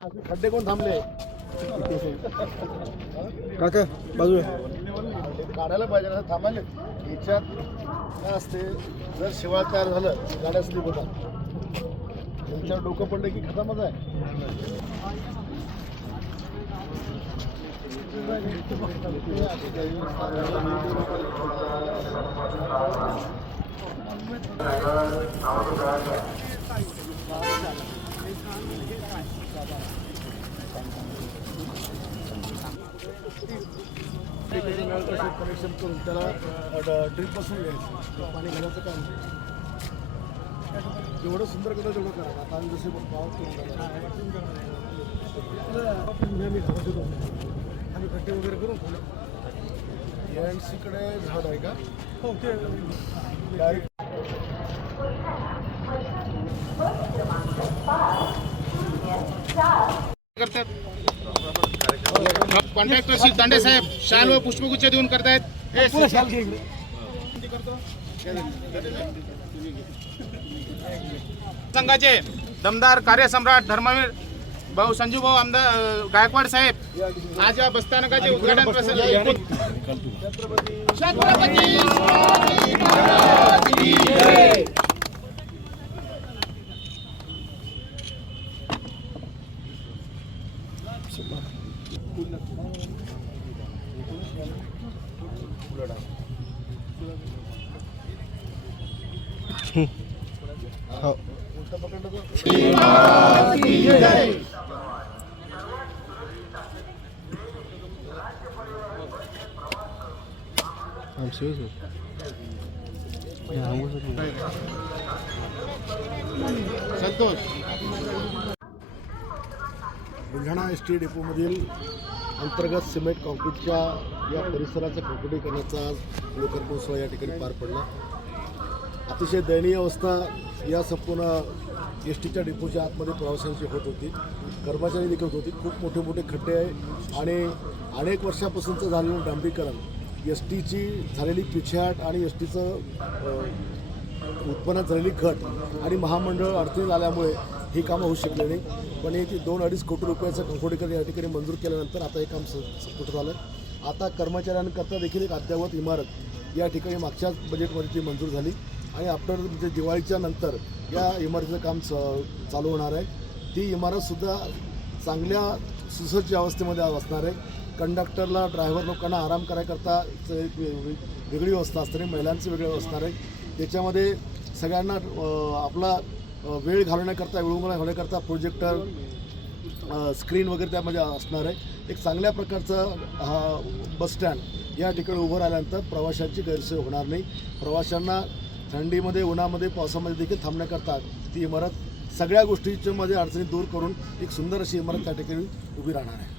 खड्डे कोण थांबले काका बाजू काढायला पाहिजे ना थांबायला याच्यात काय असते जर शिवाळ तयार झालं गाड्या स्लिप होतात त्यांच्यावर डोकं पडलं की खतमच आहे. कनेक्शन करून त्याला ड्रीप बसून घ्यायचं पाणी घालायचं काम जेवढं सुंदर करता तेवढं करा आता आम्ही जसे आम्ही घालत देतो आम्ही खड्डे वगैरे करून एन सीकडे झाड आहे का हो ते डायरेक्ट कॉन्ट्रॅक्टर श्री दांडे साहेब शाल व पुष्पगुच्छ देऊन करतायत. हे. संघाचे दमदार कार्यसम्राट धर्मवीर भाऊ संजू भाऊ आमदार गायकवाड साहेब आज या बसस्थानकाचे उद्घाटन प्रसंगी Chhatrapati I'm serious. Yeah, I wasn't. Santosh Buldhana S T डेपोमधील अंतर्गत सिमेंट कॉन्क्रीटच्या या परिसराचं काँक्रिटीकरणाचा आज लोकार्पणोत्सव या ठिकाणी पार पडला. अतिशय दयनीय अवस्था या संपूर्ण एस टीच्या डेपोच्या आतमध्ये प्रवाशांची होत होती. कर्मचारी देखील होत होती. खूप मोठे मोठे खड्डे आहे आणि अनेक वर्षापासूनचं झालेलं डांबरीकरण एस टीची झालेली पिछाट आणि एस टीचं उत्पन्नात झालेली घट आणि महामंडळ अडचणीत आल्यामुळे ही कामं होऊ शकले नाही. पण हे दोन अडीच कोटी रुपयाचं कंकोडीकर या ठिकाणी मंजूर केल्यानंतर आता हे काम स झालं आता कर्मचाऱ्यांकरता देखील एक अद्ययावत इमारत या ठिकाणी मागच्याच बजेटमध्ये ती मंजूर झाली. आणि आफ्टर म्हणजे दिवाळीच्या नंतर या इमारतीचं काम च चालू होणार आहे. ती इमारतसुद्धा चांगल्या सुसज्ज अवस्थेमध्ये असणार आहे. कंडक्टरला ड्रायव्हर लोकांना आराम करायकरता एक वे- वेगळी व्यवस्था असणार आहे महिलांची वेगळी व्यवस्था असणार आहे. त्याच्यामध्ये सगळ्यांना आपला वेळ घालवण्याकरता वेळ घालवण्याकरता प्रोजेक्टर स्क्रीन वगैरे त्यामध्ये असणार आहे. एक चांगल्या प्रकारचं हा बसस्टँड या ठिकाणी उभं राहिल्यानंतर प्रवाशांची गैरसोय होणार नाही. प्रवाशांना थंडीमध्ये उन्हामध्ये पावसामध्ये देखील थांबण्याकरता ती इमारत सगळ्या गोष्टीच्या मध्ये अडचणी दूर करून एक सुंदर अशी इमारत त्या ठिकाणी उभी राहणार आहे.